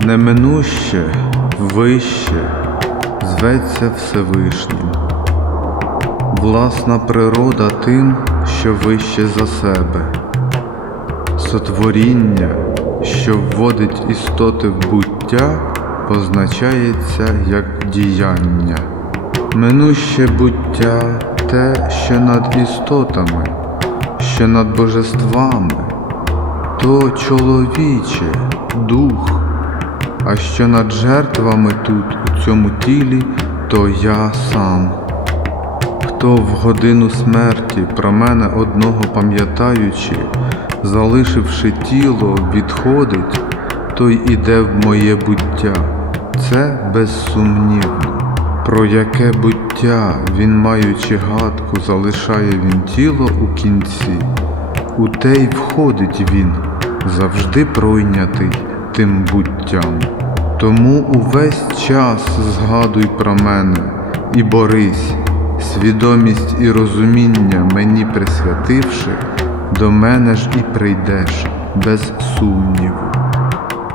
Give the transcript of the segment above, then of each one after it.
неминуще, вище, зветься Всевишнім. Власна природа тим, що вище за себе, сотворіння, що вводить істоти в буття, позначається як діяння. Минуще буття те, що над істотами, що над божествами, то чоловіче, дух, а що над жертвами тут, у цьому тілі, то я сам. Хто в годину смерті про мене одного пам'ятаючи, залишивши тіло, відходить, той іде в моє буття. Це безсумнівно. Про яке буття він, маючи гадку, залишає він тіло у кінці, у те й входить він, завжди пройнятий тим буттям. Тому увесь час згадуй про мене і борись, свідомість і розуміння мені присвятивши, до мене ж і прийдеш без сумніву.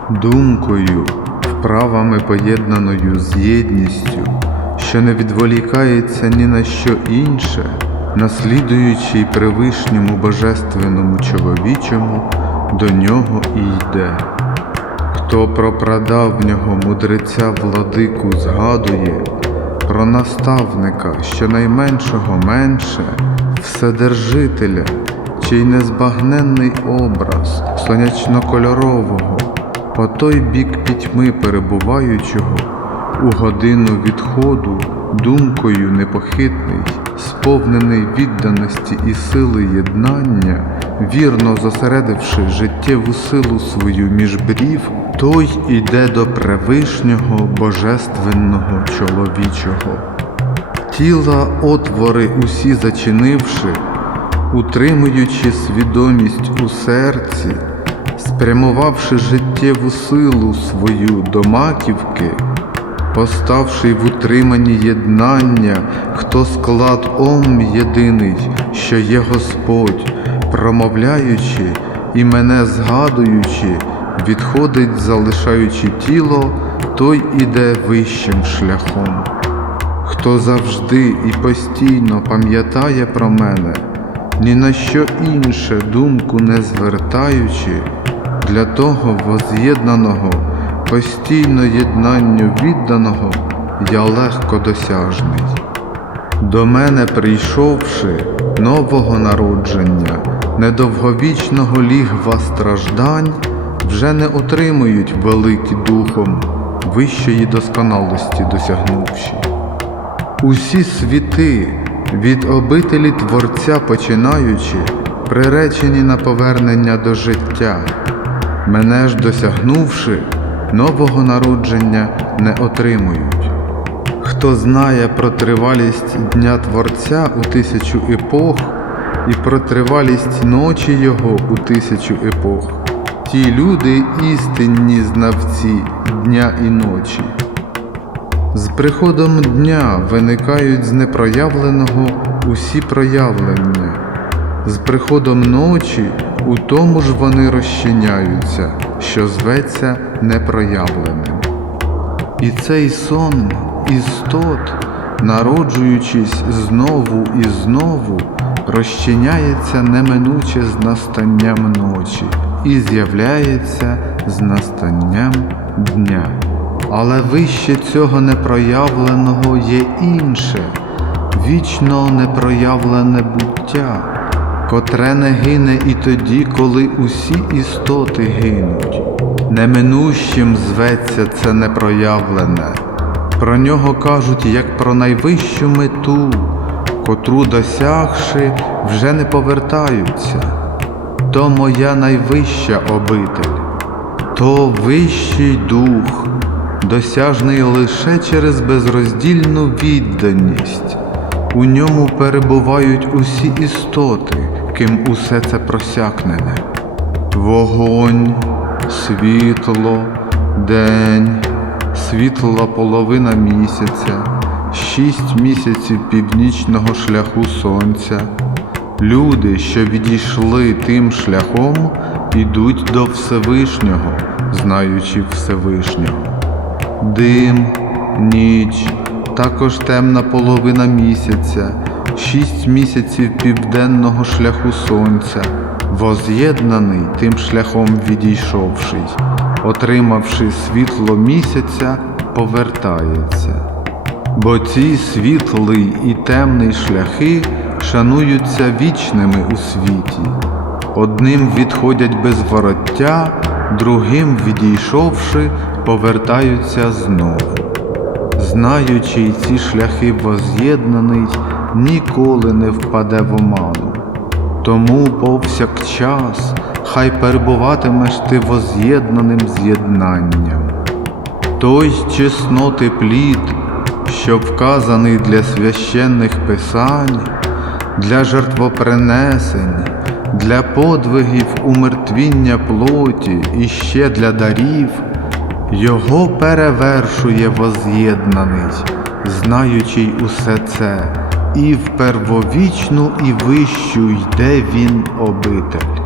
Думкою, вправами поєднаною з єдністю, що не відволікається ні на що інше, наслідуючи й Превишньому Божественному чоловічому, до нього і йде. Хто про прадавнього мудреця владику згадує, про наставника, що найменшого менше, Вседержителя, чий незбагненний образ сонячнокольорового, по той бік пітьми перебуваючого, у годину відходу думкою непохитний, сповнений відданості і сили єднання, вірно зосередивши життєву силу свою між брів, той іде до превишнього божественного чоловічого. Тіла отвори усі зачинивши, утримуючи свідомість у серці, спрямувавши життєву силу свою до маківки, поставши в утриманні єднання, хто склад ом єдиний, що є Господь, промовляючи і мене згадуючи, відходить, залишаючи тіло, той іде вищим шляхом. Хто завжди і постійно пам'ятає про мене, ні на що інше думку не звертаючи, для того воз'єднаного, постійно єднанню відданого, я легко досяжний. До мене прийшовши нового народження, недовговічного лігва страждань, вже не отримують великі духом, вищої досконалості досягнувши. Усі світи, від обителі Творця починаючи, приречені на повернення до життя, мене ж досягнувши, нового народження не отримують. Хто знає про тривалість Дня Творця у тисячу епох і про тривалість ночі Його у тисячу епох, ті люди істинні знавці дня і ночі. З приходом дня виникають з непроявленого усі проявлення, з приходом ночі у тому ж вони розчиняються, що зветься непроявленим. І цей сон істот, народжуючись знову і знову, розчиняється неминуче з настанням ночі і з'являється з настанням дня. Але вище цього непроявленого є інше, вічно непроявлене буття, котре не гине і тоді, коли усі істоти гинуть. Неминущим зветься це непроявлене. Про нього кажуть як про найвищу мету, котру досягши, вже не повертаються. То моя найвища обитель, то вищий дух досяжний лише через безроздільну відданість. У ньому перебувають усі істоти, ким усе це просякнене. Вогонь, світло, день, світла половина місяця, шість місяців північного шляху сонця. Люди, що відійшли тим шляхом, ідуть до Всевишнього, знаючи Всевишнього. Дим, ніч, також темна половина місяця, шість місяців південного шляху сонця, воз'єднаний тим шляхом відійшовший, отримавши світло місяця, повертається. Бо ці світлий і темний шляхи шануються вічними у світі. Одним відходять без вороття, другим, відійшовши, повертаються знову. Знаючи ці шляхи воз'єднаний, ніколи не впаде в оману. Тому повсякчас хай перебуватимеш ти воз'єднаним з'єднанням. Той чесноти плід, що вказаний для священних писань, для жертвопринесень, для подвигів умертвіння плоті і ще для дарів, його перевершує воз'єднаний, знаючий усе це, і в первовічну і вищу йде він обитель.